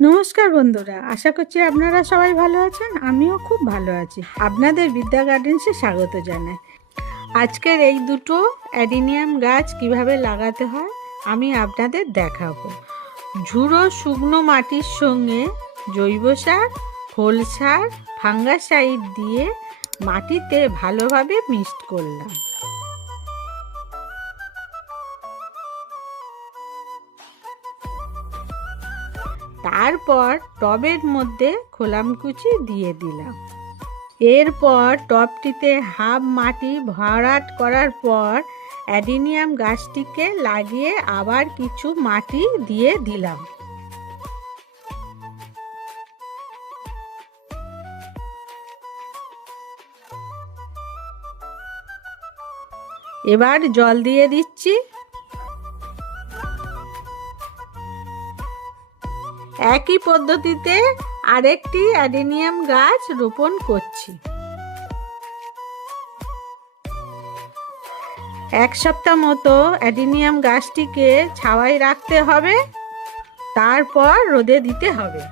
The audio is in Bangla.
নমস্কার বন্ধুরা, আশা করছি আপনারা সবাই ভালো আছেন। আমিও খুব ভালো আছি। আপনাদের বিদ্যা গার্ডেন্সে স্বাগত জানাই। আজকের এই দুটো অ্যাডিনিয়াম গাছ কিভাবে লাগাতে হয় আমি আপনাদের দেখাবো। ঝুড়ো শুকনো মাটির সঙ্গে জৈব সার, খোল সার, ফাঙ্গাসাইড দিয়ে মাটিতে ভালোভাবে মিক্সড করলাম। তারপর টবের মধ্যে খোলামকুচি দিয়ে দিলাম। এরপর টবটিতে হাফ মাটি ভরাট করার পর অ্যাডিনিয়াম গাছটিকে লাগিয়ে আবার কিছু মাটি দিয়ে দিলাম। এবার জল দিয়ে দিচ্ছি। একই পদ্ধতিতে আরেকটি অ্যাডিনিয়াম গাছ রোপণ করছি। এক সপ্তাহ মতো অ্যাডিনিয়াম গাছটিকে ছাওয়ায় রাখতে হবে, তারপর রোদে দিতে হবে।